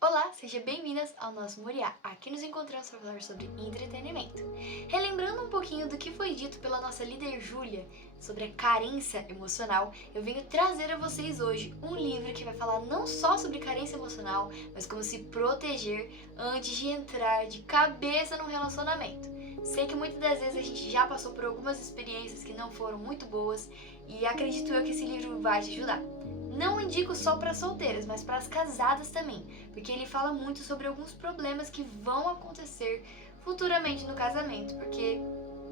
Olá, sejam bem-vindas ao nosso Moriá. Aqui nos encontramos para falar sobre entretenimento. Relembrando um pouquinho do que foi dito pela nossa líder Júlia sobre a carência emocional, eu venho trazer a vocês hoje um livro que vai falar não só sobre carência emocional, mas como se proteger antes de entrar de cabeça num relacionamento. Sei que muitas das vezes a gente já passou por algumas experiências que não foram muito boas e acredito eu que esse livro vai te ajudar. Não indico só para solteiras, mas para as casadas também, porque ele fala muito sobre alguns problemas que vão acontecer futuramente no casamento, porque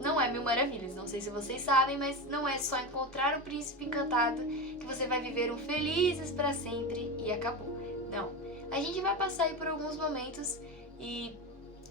não é mil maravilhas, não sei se vocês sabem, mas não é só encontrar o príncipe encantado que você vai viver um felizes para sempre e acabou. Não, a gente vai passar aí por alguns momentos e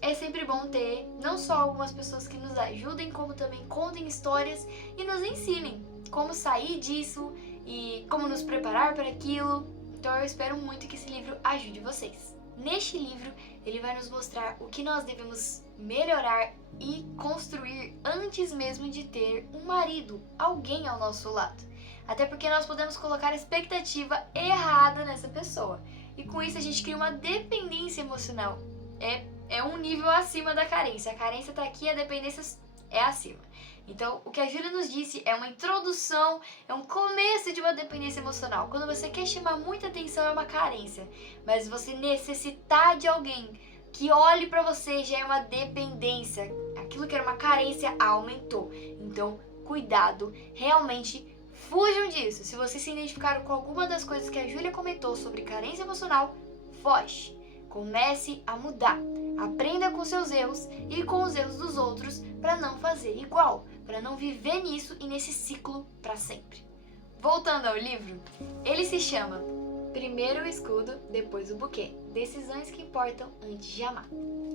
é sempre bom ter não só algumas pessoas que nos ajudem, como também contem histórias e nos ensinem como sair disso e como nos preparar para aquilo. Então eu espero muito que esse livro ajude vocês. Neste livro, ele vai nos mostrar o que nós devemos melhorar e construir antes mesmo de ter um marido, alguém ao nosso lado. Até porque nós podemos colocar a expectativa errada nessa pessoa. E com isso a gente cria uma dependência emocional. É um nível acima da carência. A carência está aqui, a dependência é acima. Então, o que a Júlia nos disse é uma introdução, é um começo de uma dependência emocional. Quando você quer chamar muita atenção é uma carência, mas você necessitar de alguém que olhe para você já é uma dependência. Aquilo que era uma carência aumentou. Então, cuidado, realmente fujam disso. Se vocês se identificaram com alguma das coisas que a Júlia comentou sobre carência emocional, foge. Comece a mudar. Aprenda com seus erros e com os erros dos outros para não fazer igual, para não viver nisso e nesse ciclo para sempre. Voltando ao livro, ele se chama Primeiro o Escudo, Depois o Buquê. Decisões que importam antes de amar.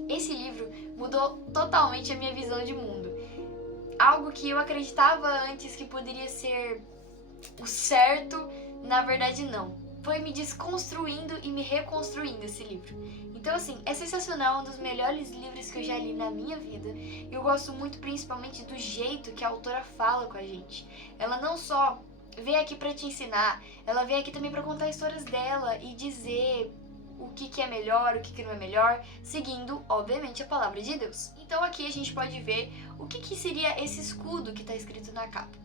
Esse livro mudou totalmente a minha visão de mundo. Algo que eu acreditava antes que poderia ser o certo, na verdade não. Foi me desconstruindo e me reconstruindo esse livro. Então, assim, é sensacional, um dos melhores livros que eu já li na minha vida. E eu gosto muito, principalmente, do jeito que a autora fala com a gente. Ela não só vem aqui pra te ensinar, ela vem aqui também pra contar histórias dela e dizer o que é melhor, o que não é melhor, seguindo, obviamente, a palavra de Deus. Então, aqui a gente pode ver o que seria esse escudo que tá escrito na capa.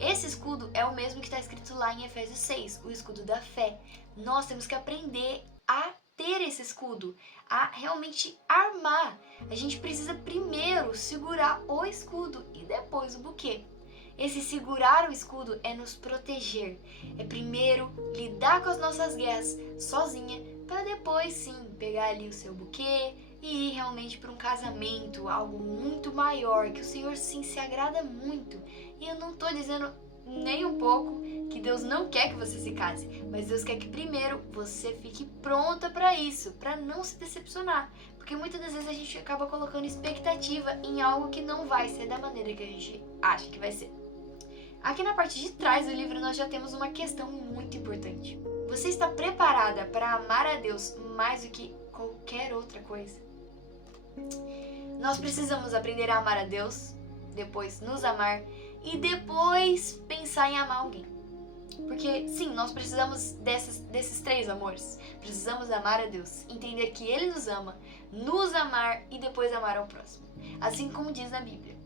Esse escudo é o mesmo que está escrito lá em Efésios 6, o escudo da fé. Nós temos que aprender a ter esse escudo, a realmente armar. A gente precisa primeiro segurar o escudo e depois o buquê. Esse segurar o escudo é nos proteger. É primeiro lidar com as nossas guerras sozinha, para depois sim pegar ali o seu buquê e ir realmente para um casamento, algo muito maior, que o Senhor sim se agrada muito. E eu não estou dizendo nem um pouco que Deus não quer que você se case, mas Deus quer que primeiro você fique pronta para isso, para não se decepcionar. Porque muitas das vezes a gente acaba colocando expectativa em algo que não vai ser da maneira que a gente acha que vai ser. Aqui na parte de trás do livro nós já temos uma questão muito importante. Você está preparada para amar a Deus mais do que qualquer outra coisa? Nós precisamos aprender a amar a Deus, depois nos amar e depois pensar em amar alguém. Porque sim, nós precisamos desses três amores. Precisamos amar a Deus, entender que Ele nos amar e depois amar ao próximo. Assim como diz na Bíblia.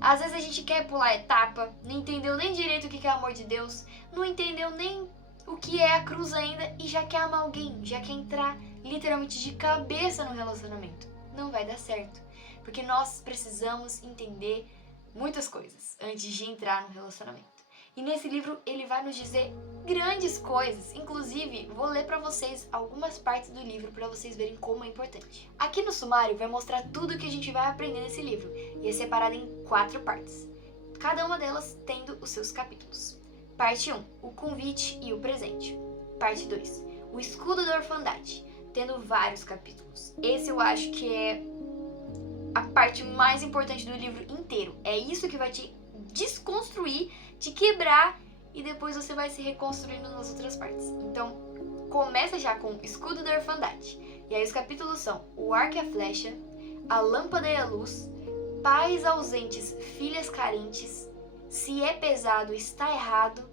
Às vezes a gente quer pular a etapa, não entendeu nem direito o que é o amor de Deus, não entendeu nem o que é a cruz ainda e já quer amar alguém, já quer entrar literalmente de cabeça no relacionamento. Não vai dar certo, porque nós precisamos entender muitas coisas antes de entrar no relacionamento. E nesse livro ele vai nos dizer grandes coisas, inclusive vou ler para vocês algumas partes do livro para vocês verem como é importante. Aqui no sumário vai mostrar tudo que a gente vai aprender nesse livro e é separado em 4 partes, cada uma delas tendo os seus capítulos. Parte 1, o convite e o presente. Parte 2, o escudo da orfandade, tendo vários capítulos. Esse eu acho que é a parte mais importante do livro inteiro. É isso que vai te desconstruir, te quebrar e depois você vai se reconstruindo nas outras partes. Então, começa já com o escudo da orfandade. E aí os capítulos são o arco e a flecha, a lâmpada e a luz, pais ausentes, filhas carentes, se é pesado, está errado,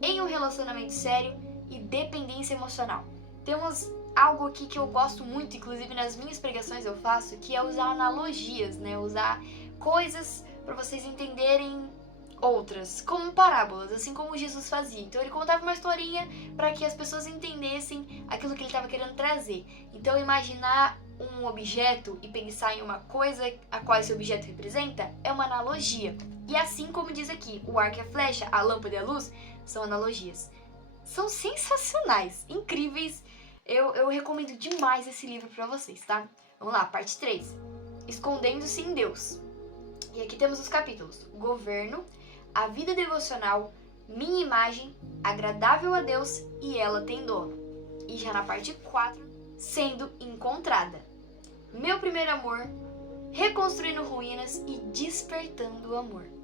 em um relacionamento sério e dependência emocional. Temos algo aqui que eu gosto muito, inclusive nas minhas pregações eu faço, que é usar analogias, né? Usar coisas para vocês entenderem outras, como parábolas, assim como Jesus fazia. Então ele contava uma historinha para que as pessoas entendessem aquilo que ele estava querendo trazer. Então imaginar um objeto e pensar em uma coisa a qual esse objeto representa é uma analogia. E assim como diz aqui, o arco e a flecha, a lâmpada e a luz, são analogias. São sensacionais, incríveis. Eu recomendo demais esse livro para vocês, tá? Vamos lá, parte 3. Escondendo-se em Deus. E aqui temos os capítulos: Governo, A Vida Devocional, Minha Imagem, Agradável a Deus e Ela Tem Dono. E já na parte 4, Sendo Encontrada, Meu Primeiro Amor, Reconstruindo Ruínas e Despertando o Amor.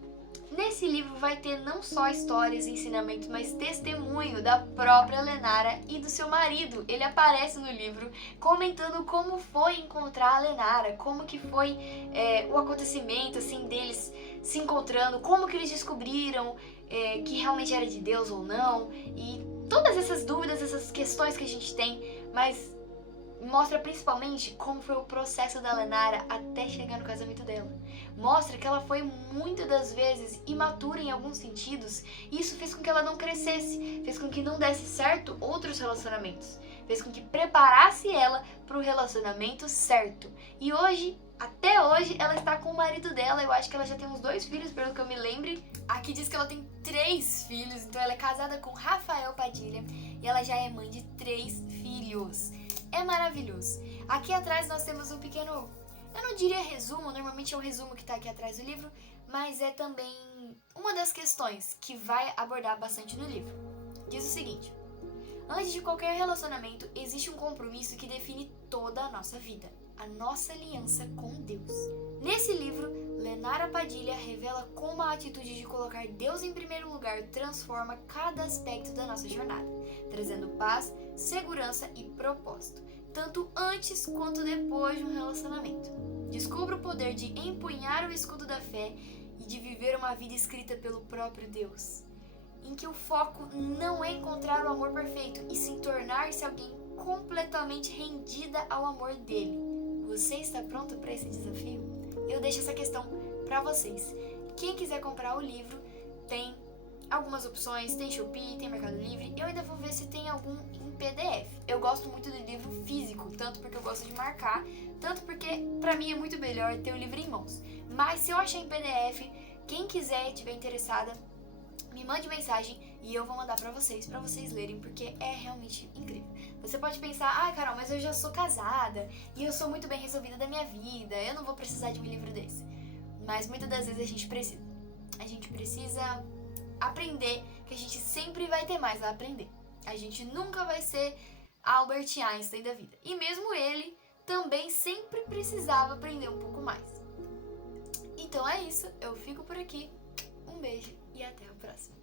Nesse livro vai ter não só histórias e ensinamentos, mas testemunho da própria Lenara e do seu marido. Ele aparece no livro comentando como foi encontrar a Lenara, como que foi o acontecimento assim deles se encontrando, como que eles descobriram que realmente era de Deus ou não, e todas essas dúvidas, essas questões que a gente tem, mas mostra principalmente como foi o processo da Lenara até chegar no casamento dela. Mostra que ela foi muitas das vezes imatura em alguns sentidos, e isso fez com que ela não crescesse, fez com que não desse certo outros relacionamentos, fez com que preparasse ela para o relacionamento certo. E hoje, até hoje, ela está com o marido dela. Eu acho que ela já tem uns 2 filhos, pelo que eu me lembre. Aqui diz que ela tem 3 filhos, então ela é casada com Rafael Padilha e ela já é mãe de 3 filhos. É maravilhoso. Aqui atrás nós temos um pequeno, eu não diria resumo, normalmente é o resumo que está aqui atrás do livro, mas é também uma das questões que vai abordar bastante no livro. Diz o seguinte: antes de qualquer relacionamento, existe um compromisso que define toda a nossa vida, a nossa aliança com Deus. Nesse livro, Lenara Padilha revela como a atitude de colocar Deus em primeiro lugar transforma cada aspecto da nossa jornada, trazendo paz, segurança e propósito, tanto antes quanto depois de um relacionamento. Descubra o poder de empunhar o escudo da fé e de viver uma vida escrita pelo próprio Deus, em que o foco não é encontrar o amor perfeito, e sim tornar-se alguém completamente rendida ao amor dele. Você está pronto para esse desafio? Eu deixo essa questão para vocês. Quem quiser comprar o livro, tem algumas opções, tem Shopee, tem Mercado Livre. Eu ainda vou ver se tem algum em PDF. Eu gosto muito do livro físico, tanto porque eu gosto de marcar, tanto porque pra mim é muito melhor ter o livro em mãos. Mas se eu achar em PDF, quem quiser e estiver interessada, me mande mensagem e eu vou mandar pra vocês lerem, porque é realmente incrível. Você pode pensar: ai, Carol, mas eu já sou casada e eu sou muito bem resolvida da minha vida, eu não vou precisar de um livro desse. Mas muitas das vezes a gente precisa. A gente precisa aprender que a gente sempre vai ter mais a aprender. A gente nunca vai ser Albert Einstein da vida. E mesmo ele também sempre precisava aprender um pouco mais. Então é isso, eu fico por aqui. Um beijo e até a próxima.